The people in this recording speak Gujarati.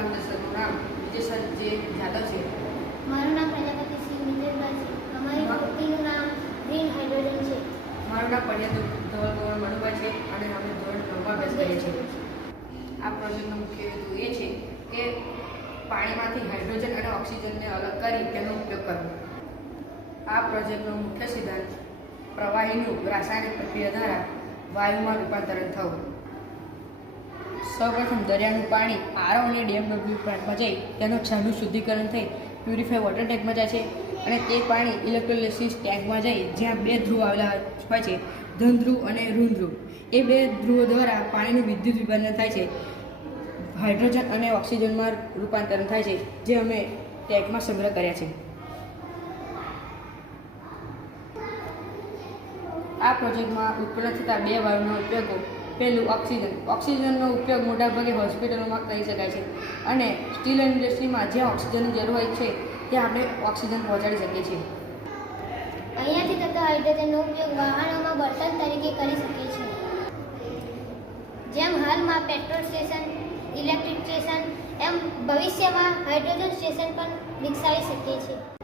માર્ગદર્શકનું નામ વિજય સર જે યાદવ છે. મારું નામ પ્રજાપતિ સિંહ મિત્રભાઈ છે. અમારી પ્રવૃત્તિનું નામ ગ્રીન હાઇડ્રોજન છે. મારું નામ પડિયા ધવલ મનુભાઈ છે અને અમે ધોરણ 9માં અભ્યાસ કરીએ છીએ. આ પ્રોજેક્ટનો મુખ્ય હેતુ એ છે કે પાણીમાંથી હાઇડ્રોજન અને ઓક્સિજનને અલગ કરી તેનો ઉપયોગ કરવો. આ પ્રોજેક્ટનો મુખ્ય સિદ્ધાંત પ્રવાહીનું રાસાયણિક પ્રક્રિયા દ્વારા વાયુમાં રૂપાંતરણ થવું. સૌપ્રથમ દરિયાનું પાણી આરઓ અને DMW પ્લાન્ટમાં જઈ તેનું છાણનું શુદ્ધિકરણ થઈ પ્યુરિફાય વોટર ટેન્કમાં જાય છે અને તે પાણી ઇલેક્ટ્રોલિસિસ ટેન્કમાં જઈ જ્યાં બે ધ્રુવ આવેલા હોય છે, ધન ધ્રુવ અને ઋણ ધ્રુવ. એ બે ધ્રુવો દ્વારા પાણીનું વિદ્યુત વિભાજન થાય છે, હાઇડ્રોજન અને ઓક્સિજનમાં રૂપાંતરણ થાય છે, જે અમે ટેન્કમાં સંગ્રહ કર્યા છે. આ પ્રોજેક્ટમાં ઉત્પન્ન થતા બે વાયુના ઉપયોગો. પહેલું ઓક્સિજનનો ઉપયોગ મોટાભાગે હોસ્પિટલોમાં કરી શકાય છે અને સ્ટીલ ઇન્ડસ્ટ્રીમાં જ્યાં ઓક્સિજનની જરૂર હોય છે ત્યાં આપણે ઓક્સિજન પહોંચાડી શકીએ છીએ. અહીંયાથી થતા હાઇડ્રોજનનો ઉપયોગ વાહનોમાં બળતણ તરીકે કરી શકીએ છીએ. જેમ હાલમાં પેટ્રોલ સ્ટેશન, ઇલેક્ટ્રિક સ્ટેશન, એમ ભવિષ્યમાં હાઇડ્રોજન સ્ટેશન પણ વિકસાવી શકીએ છીએ.